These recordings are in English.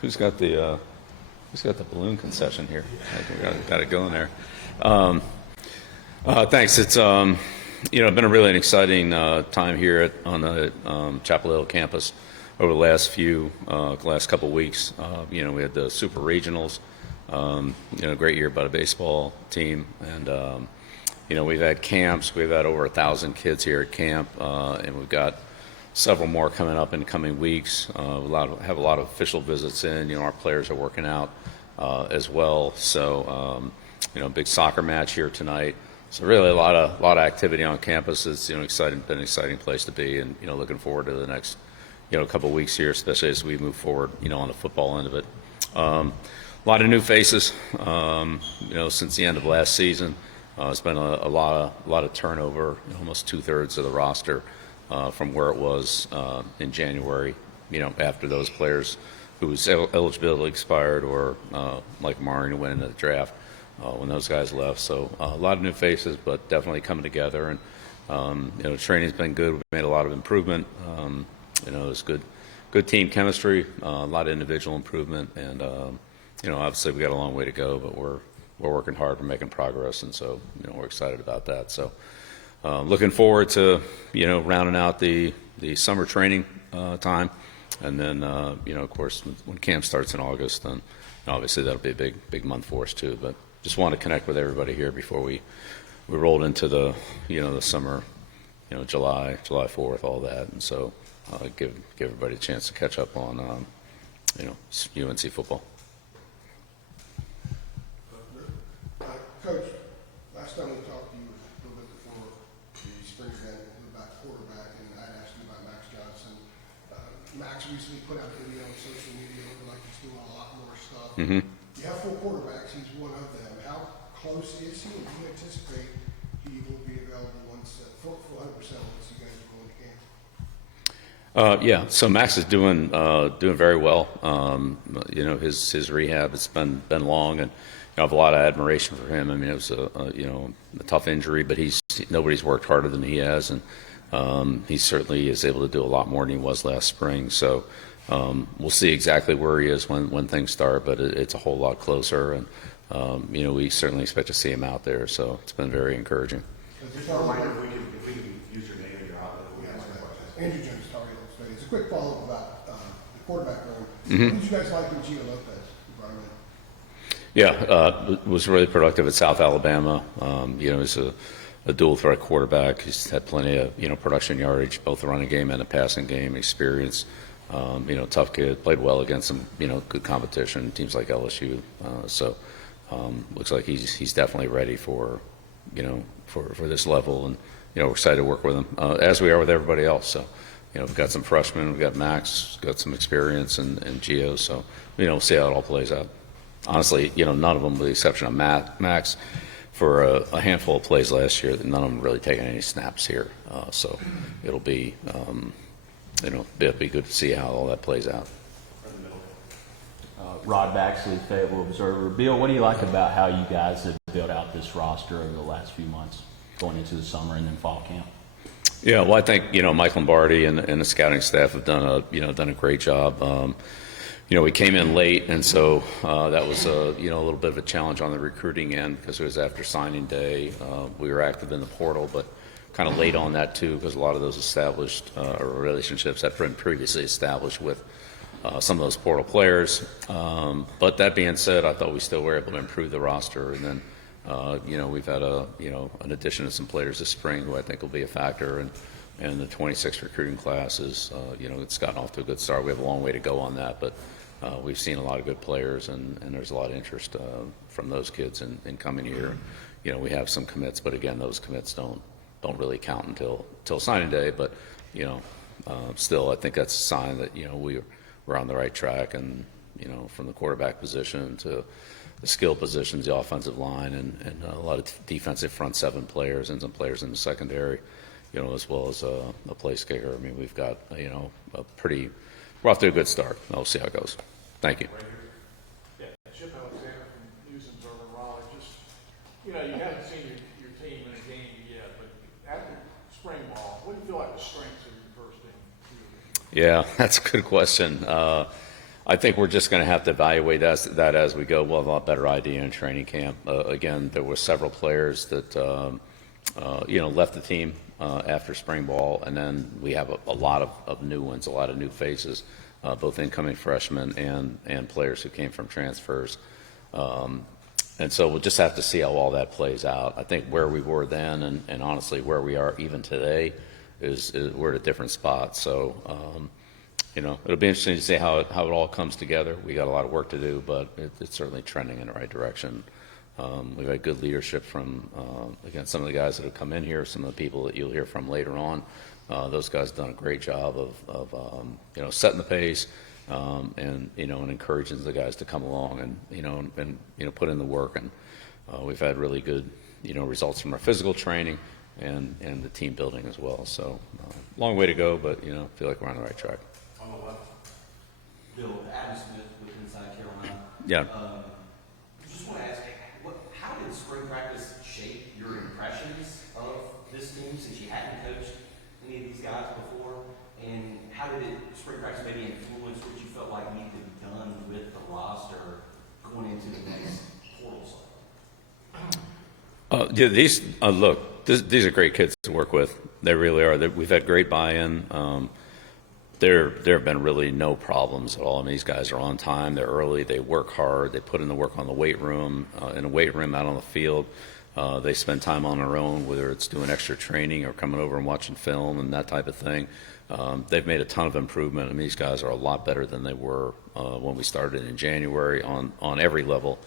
Who's got the balloon concession here? We got it going there. Thanks. It's been a really exciting time here on the Chapel Hill campus over the last couple of weeks. We had the Super Regionals. Great year by the baseball team, and we've had camps. We've had over 1,000 kids here at camp, and we've got several more coming up in the coming weeks. Have a lot of official visits in. Our players are working out as well. So, big soccer match here tonight. So really a lot of activity on campus. It's been an exciting place to be, and looking forward to the next couple of weeks here, especially as we move forward on the football end of it. A lot of new faces since the end of last season. It's been a lot of turnover, almost 2/3 of the roster from where it was in January. After those players whose eligibility expired, or like Mari, who went into the draft when those guys left. So a lot of new faces, but definitely coming together. And training's been good. We've made a lot of improvement. There's good team chemistry, a lot of individual improvement, and obviously we got a long way to go, but we're working hard. We're making progress, and so we're excited about that. So looking forward to rounding out the summer training time, and then of course when camp starts in August, then obviously that'll be a big month for us too. But just want to connect with everybody here before we rolled into the the summer, July 4th, all that, and so give everybody a chance to catch up on UNC football. Coach, last time we talked to you a little bit before the spring event about quarterback, and I'd asked you about Max Johnson. Max recently put out a video on social media looking like he's doing a lot more stuff. Mm-hmm. You have 4 quarterbacks. He's one of them. How close is he? And do you anticipate he will be available once, full 100% once you guys are going to camp? Yeah, so Max is doing very well. His rehab has been long, and I have a lot of admiration for him. I mean, it was a tough injury, but nobody's worked harder than he has, and he certainly is able to do a lot more than he was last spring. So we'll see exactly where he is when things start, but it's a whole lot closer, and we certainly expect to see him out there. So it's been very encouraging. Just a reminder, if we can use your name and your outlet. Andrew Jones, sorry, it's a quick follow-up about the quarterback room. Mm-hmm. What did you guys like with Gio Lopez? Yeah, was really productive at South Alabama. He's a dual threat quarterback. He's had plenty of production yardage, both the running game and the passing game experience. Tough kid, played well against some good competition, teams like LSU. So looks like he's definitely ready for this level, and we're excited to work with him as we are with everybody else. So we've got some freshmen, we've got Max, got some experience, and Gio. So we'll see how it all plays out. Honestly, none of them, with the exception of Max, for a handful of plays last year, none of them really taken any snaps here. So it'll be, it'll be good to see how all that plays out. Rod Baxley, Fayetteville Observer. Bill, what do you like about how you guys have built out this roster over the last few months, going into the summer and then fall camp? Yeah, well, I think Mike Lombardi and the scouting staff have done a great job. We came in late, and so that was a little bit of a challenge on the recruiting end because it was after signing day. We were active in the portal, but kind of late on that too because a lot of those established relationships had been previously established with some of those portal players. But that being said, I thought we still were able to improve the roster, and then we've had an addition of some players this spring who I think will be a factor, and the 26 recruiting classes. It's gotten off to a good start. We have a long way to go on that, but we've seen a lot of good players, and there's a lot of interest from those kids in coming here. We have some commits, but again, those commits don't really count until signing day. But still, I think that's a sign that we're on the right track, and from the quarterback position to the skill positions, the offensive line, and a lot of defensive front seven players and some players in the secondary, as well as a place kicker. I mean, we've got we're off to a good start. We'll see how it goes. Thank you. Yeah, Chip Alexander from Newsource over in Raleigh. Just, you haven't seen your team in a game yet, but after spring ball, what do you feel like the strengths of your first team? Yeah, that's a good question. I think we're just going to have to evaluate that as we go. We'll have a lot better idea in training camp. Again, there were several players that left the team after spring ball, and then we have a lot of new ones, a lot of new faces, both incoming freshmen and players who came from transfers. And so we'll just have to see how all that plays out. I think where we were then and honestly where we are even today is we're at a different spot. So, it'll be interesting to see how it all comes together. We got a lot of work to do, but it's certainly trending in the right direction. We've had good leadership from, again, some of the guys that have come in here, some of the people that you'll hear from later on. Those guys have done a great job of setting the pace, and encouraging the guys to come along and put in the work. And we've had really good, results from our physical training and the team building as well. So long way to go, but, feel like we're on the right track. On the left. Bill, Adam Smith with Inside Carolina. Yeah. Just want to ask, how did spring practice shape your impressions of this team since you hadn't coached any of these guys before? And how did spring practice maybe influence what you felt like needed to be done with the roster going into the next portal cycle? These are great kids to work with. They really are. We've had great buy-in. There have been really no problems at all. I mean, these guys are on time. They're early. They work hard. They put in the work on the weight room, in the weight room, out on the field. They spend time on their own, whether it's doing extra training or coming over and watching film and that type of thing. They've made a ton of improvement. I mean, these guys are a lot better than they were when we started in January on every level.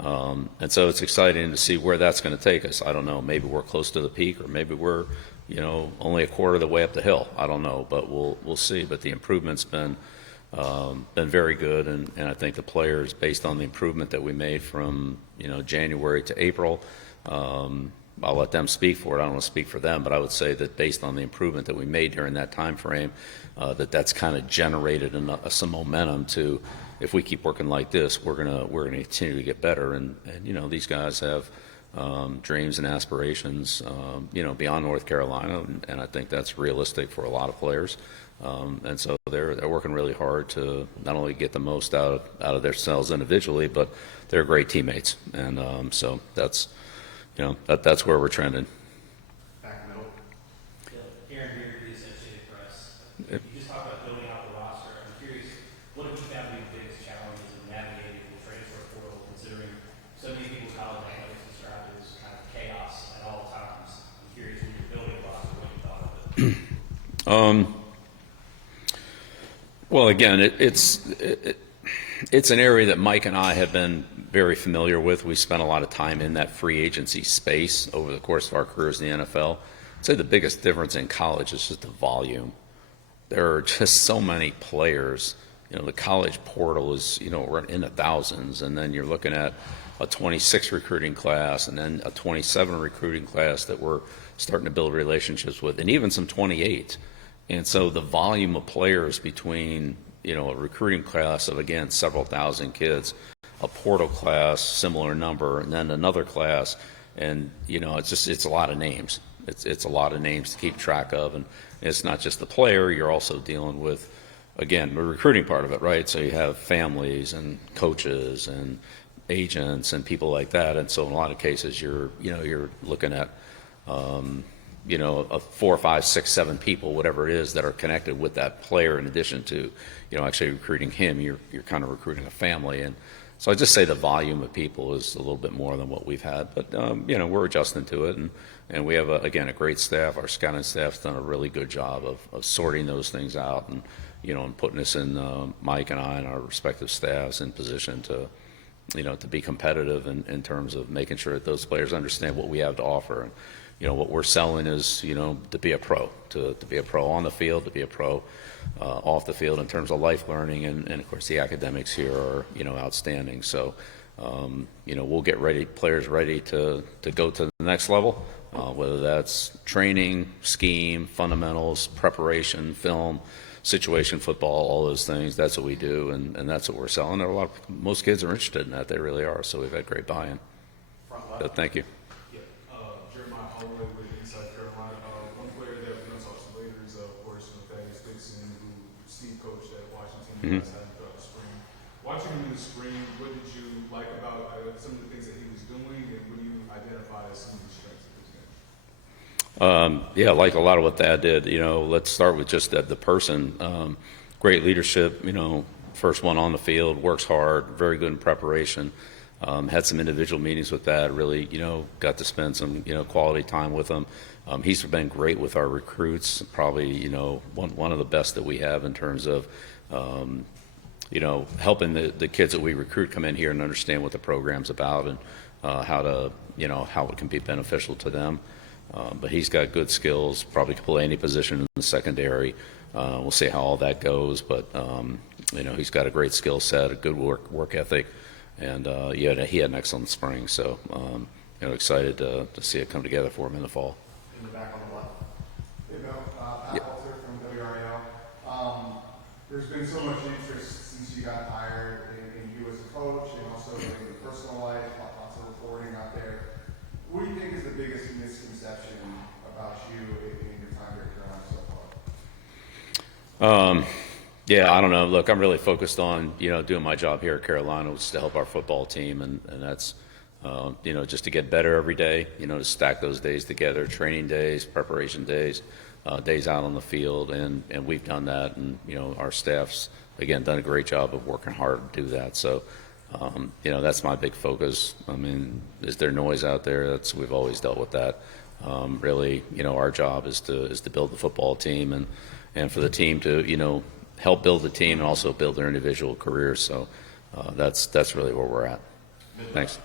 And so it's exciting to see where that's going to take us. I don't know. Maybe we're close to the peak, or maybe we're only a quarter of the way up the hill. I don't know, but we'll see. But the improvement's been very good, and I think the players, based on the improvement that we made from January to April, I'll let them speak for it. I don't want to speak for them, but I would say that based on the improvement that we made during that time frame, that's kind of generated some momentum to, if we keep working like this, we're gonna continue to get better. And these guys have dreams and aspirations, beyond North Carolina, and I think that's realistic for a lot of players. And so they're working really hard to not only get the most out of themselves individually, but they're great teammates. And so that's where we're trending. Back middle. Aaron here, the Associated Press. Yep. You just talked about building out the roster. I'm curious, what have you found to be the biggest challenges in navigating the transfer portal, considering so many people's college athletics described as kind of chaos at all times? I'm curious, when you're building a roster, what you thought of it. Well, again, it's an area that Mike and I have been very familiar with. We spent a lot of time in that free agency space over the course of our careers in the NFL. I'd say the biggest difference in college is just the volume. There are just so many players. The college portal is, we're in the thousands, and then you're looking at a 26 recruiting class and then a 27 recruiting class that we're starting to build relationships with, and even some 28. And so the volume of players between, a recruiting class of, again, several thousand kids, a portal class, similar number, and then another class, and, it's a lot of names. It's a lot of names to keep track of, and it's not just the player. You're also dealing with, again, the recruiting part of it, right? So you have families and coaches and agents and people like that, and so in a lot of cases you're looking at a 4, 5, 6, 7 people, whatever it is, that are connected with that player. In addition to actually recruiting him, you're kind of recruiting a family. And so I just say the volume of people is a little bit more than what we've had, but we're adjusting to it, and we have a great staff. Our scouting staff's done a really good job of sorting those things out, and and putting us in, Mike and I and our respective staffs in position to to be competitive in terms of making sure that those players understand what we have to offer. And what we're selling is to be a pro, to be a pro on the field, to be a pro off the field in terms of life learning, and of course the academics here are outstanding. So we'll get players ready to go to the next level, whether that's training, scheme, fundamentals, preparation, film, situation football, all those things. That's what we do, and that's what we're selling. There are most kids are interested in that. They really are. So we've had great buy-in. So thank you. Jeremiah Holloway with Inside Carolina. One player that we saw some later is, of course, Thaddeus Dixon, who Steve coached at Washington last time throughout the spring. him in the spring, what did you like about some of the things that he was doing, and what do you identify as some of the strengths of his game? Yeah, like a lot of what Thad did. Let's start with just the person. Great leadership. First one on the field, works hard, very good in preparation. Had some individual meetings with Thad. Really, got to spend some quality time with him. He's been great with our recruits. Probably one of the best that we have in terms of helping the kids that we recruit come in here and understand what the program's about and how it can be beneficial to them. But he's got good skills, probably can play any position in the secondary. We'll see how all that goes, but he's got a great skill set, a good work ethic, and he had an excellent spring. So excited to see it come together for him in the fall. In the back on the left. Hey Bill, Pat Walter from WRAL. There's been so much interest since you got hired in you as a coach and also in your personal life, lots of reporting out there. What do you think is the biggest misconception about you in your time here at Carolina so far? Yeah, I don't know. Look, I'm really focused on doing my job here at Carolina, which is to help our football team, and that's just to get better every day. To stack those days together, training days, preparation days, days out on the field, and we've done that, and our staff's again done a great job of working hard to do that. So that's my big focus. I mean, is there noise out there? We've always dealt with that. Really, our job is to build the football team and for the team to help build the team and also build their individual careers. So that's really where we're at. Thanks.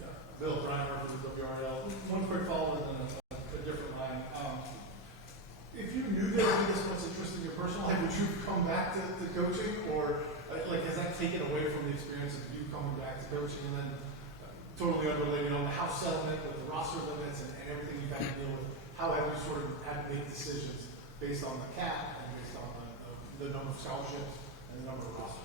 Yeah. Bill, Brian Murphy with WRL. One quick follow-up and a different line. If you knew there would be this much interest in your personal life, would you come back to coaching, or has that taken away from the experience of you coming back to coaching? And then totally unrelated on the house settlement with the roster limits and everything you've had to deal with, how have you sort of had to make decisions based on the cap and based on the number of scholarships and the number of rosters?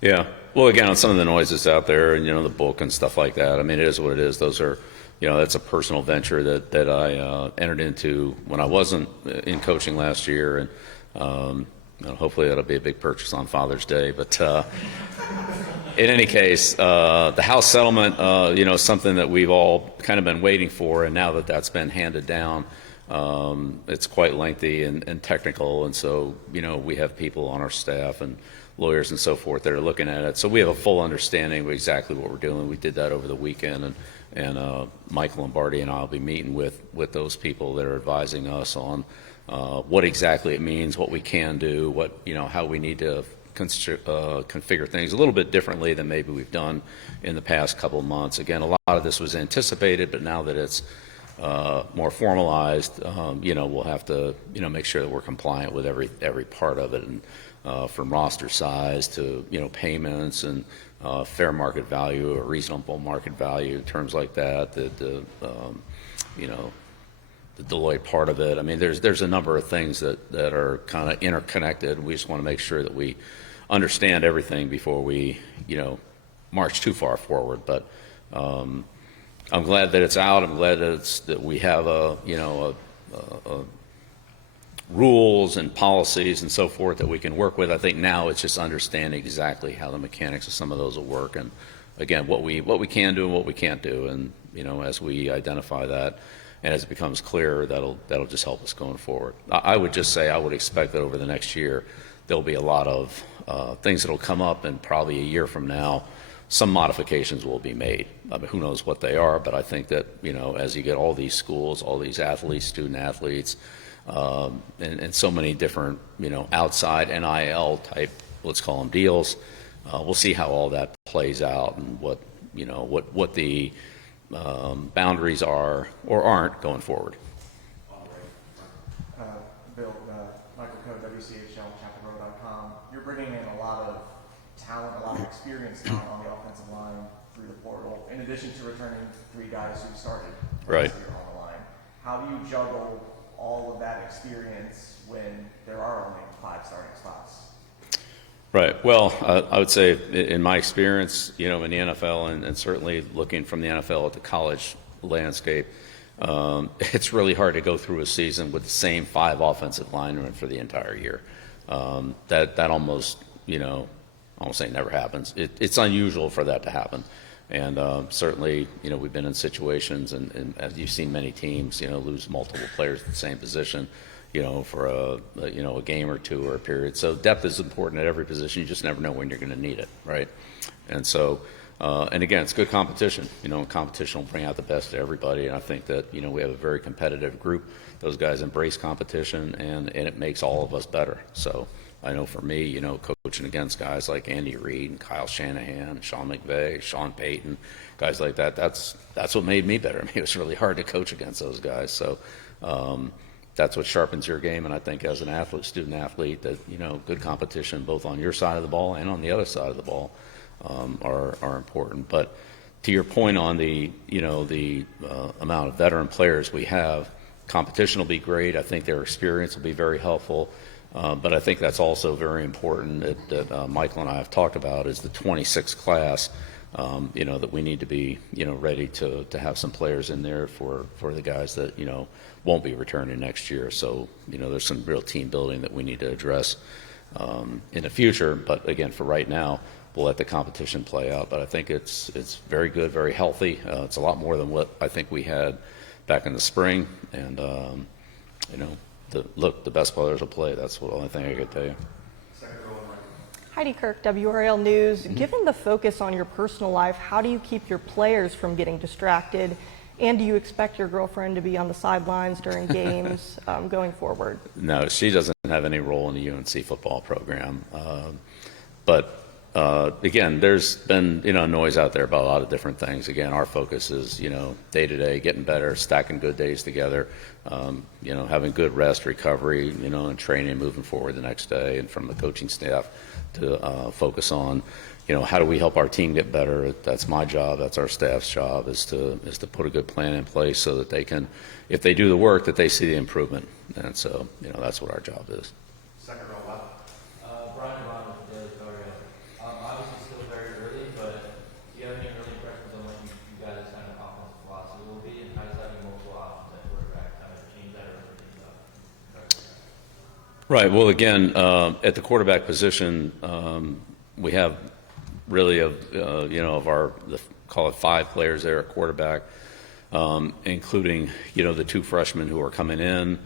Yeah. Well, again, on some of the noises out there and, the book and stuff like that, I mean, it is what it is. Those are, that's a personal venture that I entered into when I wasn't in coaching last year. And hopefully that'll be a big purchase on Father's Day. But in any case, the house settlement, something that we've all kind of been waiting for. And now that that's been handed down, it's quite lengthy and technical. And so, we have people on our staff and lawyers and so forth that are looking at it. So we have a full understanding of exactly what we're doing. We did that over the weekend, and Michael Lombardi and I will be meeting with those people that are advising us on what exactly it means, what we can do, how we need to configure things a little bit differently than maybe we've done in the past couple of months. Again, a lot of this was anticipated, but now that it's more formalized, we'll have to make sure that we're compliant with every part of it, and from roster size to payments and fair market value or reasonable market value, terms like that. The Deloitte part of it. I mean, there's a number of things that are kind of interconnected. We just want to make sure that we understand everything before we march too far forward. But I'm glad that it's out. I'm glad that we have rules and policies and so forth that we can work with. I think now it's just understanding exactly how the mechanics of some of those will work, and again, what we can do and what we can't do. And as we identify that and as it becomes clearer, that'll just help us going forward. I would just say I would expect that over the next year there'll be a lot of things that'll come up, and probably a year from now some modifications will be made. I mean, who knows what they are, but I think that as you get all these schools, all these athletes, student athletes, and so many different outside NIL type, let's call them deals, we'll see how all that plays out and what the boundaries are or aren't going forward. Bill, Michael Coe, WCHL, chapelrow.com. You're bringing in a lot of talent, a lot of experience talent on the offensive line through the portal, in addition to returning 3 guys who started Right. last year on the line. How do you juggle all of that experience when there are only 5 starting spots? Right. Well, I would say in my experience, in the NFL and certainly looking from the NFL at the college landscape, it's really hard to go through a season with the same 5 offensive linemen for the entire year. That almost, I won't say it never happens. It's unusual for that to happen. And certainly, we've been in situations, and as you've seen many teams, lose multiple players at the same position, for a game or two or a period. So depth is important at every position. You just never know when you're going to need it, right? And so, and again, it's good competition. Competition will bring out the best of everybody. And I think that, we have a very competitive group. Those guys embrace competition, and it makes all of us better. So I know for me, coaching against guys like Andy Reid and Kyle Shanahan, Sean McVay, Sean Payton, guys like that, that's what made me better. I mean, it was really hard to coach against those guys. So that's what sharpens your game. And I think as an athlete, student athlete, that, good competition both on your side of the ball and on the other side of the ball are important. But to your point on the amount of veteran players we have, competition will be great. I think their experience will be very helpful. But I think that's also very important that Michael and I have talked about is the 26 class, that we need to be, ready to have some players in there for the guys that, won't be returning next year. So, there's some real team building that we need to address in the future. But again, for right now, we'll let the competition play out. But I think it's very good, very healthy. It's a lot more than what I think we had back in the spring. And, the best players will play. That's the only thing I could tell you. Heidi Kirk, WRAL News. Given the focus on your personal life, how do you keep your players from getting distracted? And do you expect your girlfriend to be on the sidelines during games going forward? No, she doesn't have any role in the UNC football program. But again, there's been, noise out there about a lot of different things. Again, our focus is, day to day, getting better, stacking good days together, having good rest, recovery, and training, moving forward the next day. And from the coaching staff to focus on, how do we help our team get better? That's my job. That's our staff's job is to put a good plan in place so that they can, if they do the work, that they see the improvement. And so, that's what our job is. Second row left. Brian Ron with the Daily Courier. Obviously still very early, but do you have any early impressions on what you guys' kind of offensive philosophy will be, and how does having multiple options at quarterback kind of change that or open things up? Right. Well, again, at the quarterback position, we have really of our call it 5 players there at quarterback, including the 2 freshmen who are coming in.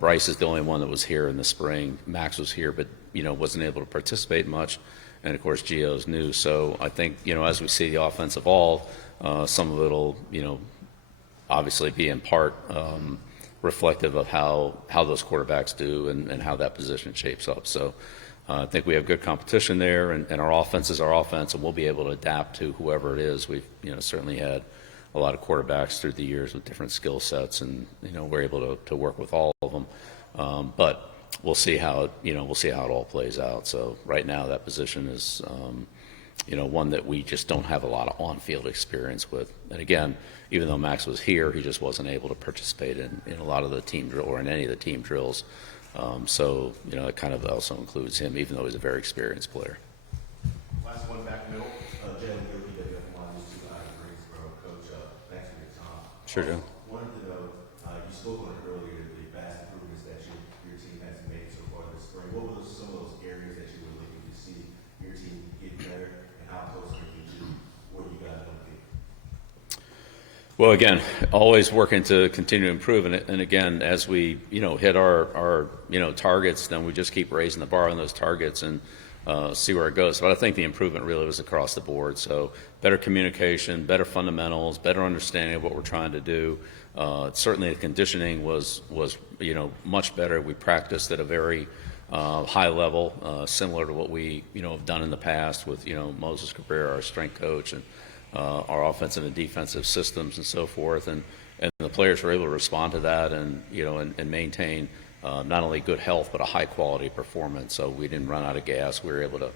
Bryce is the only one that was here in the spring. Max was here, but wasn't able to participate much, and of course Gio's new. So I think as we see the offense evolve, some of it'll obviously be in part reflective of how those quarterbacks do and how that position shapes up. So I think we have good competition there, and our offense is our offense, and we'll be able to adapt to whoever it is. We've certainly had a lot of quarterbacks through the years with different skill sets, and we're able to work with all of them. But we'll see how it all plays out. So right now that position is one that we just don't have a lot of on-field experience with. And again, even though Max was here, he just wasn't able to participate in a lot of the team drill or in any of the team drills. So it kind of also includes him, even though he's a very experienced player. Last one back middle. Jalen Gilkey, WF1, just Greensboro. Coach, thanks for your time. Sure, Joe. Wanted to know, you spoke on it earlier, the vast improvements that your team has made so far this spring. What were some of those areas that you were looking to see your team get better, and how close are you to where you guys want to be? Well, again, always working to continue to improve, and again, as we hit our targets, then we just keep raising the bar on those targets and see where it goes. But I think the improvement really was across the board. So better communication, better fundamentals, better understanding of what we're trying to do. Certainly, the conditioning was much better. We practiced at a very high level, similar to what we have done in the past with Moses Cabrera, our strength coach, and our offensive and defensive systems and so forth, and the players were able to respond to that and and maintain not only good health but a high quality performance. So we didn't run out of gas. We were able to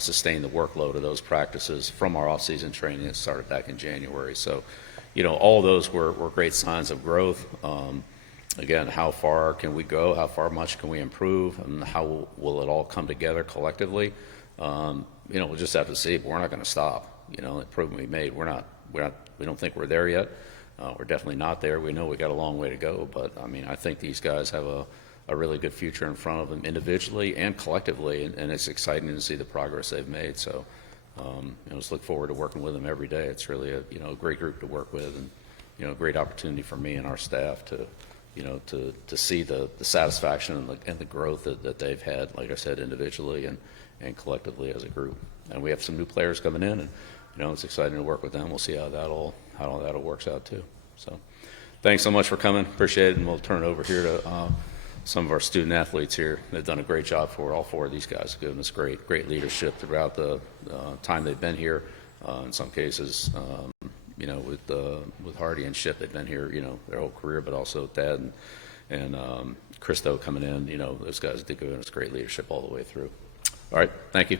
sustain the workload of those practices from our off-season training that started back in January. So all those were great signs of growth. Again, how far can we go? How much can we improve? And how will it all come together collectively? We'll just have to see. But we're not going to stop. The improvement we made, we don't think we're there yet. We're definitely not there. We know we got a long way to go, but I think these guys have a really good future in front of them individually and collectively, and it's exciting to see the progress they've made. So, just look forward to working with them every day. It's really a great group to work with, and a great opportunity for me and our staff to see the satisfaction and the growth that they've had, like I said, individually and collectively as a group. And we have some new players coming in, and it's exciting to work with them. We'll see how that all works out too. So, thanks so much for coming. Appreciate it, and we'll turn it over here to some of our student athletes here. They've done a great job for all four of these guys, giving us great leadership throughout the time they've been here. In some cases, with Hardy and Ship, they've been here, their whole career, but also Dad and Christo coming in. Those guys did give us great leadership all the way through. All right, thank you.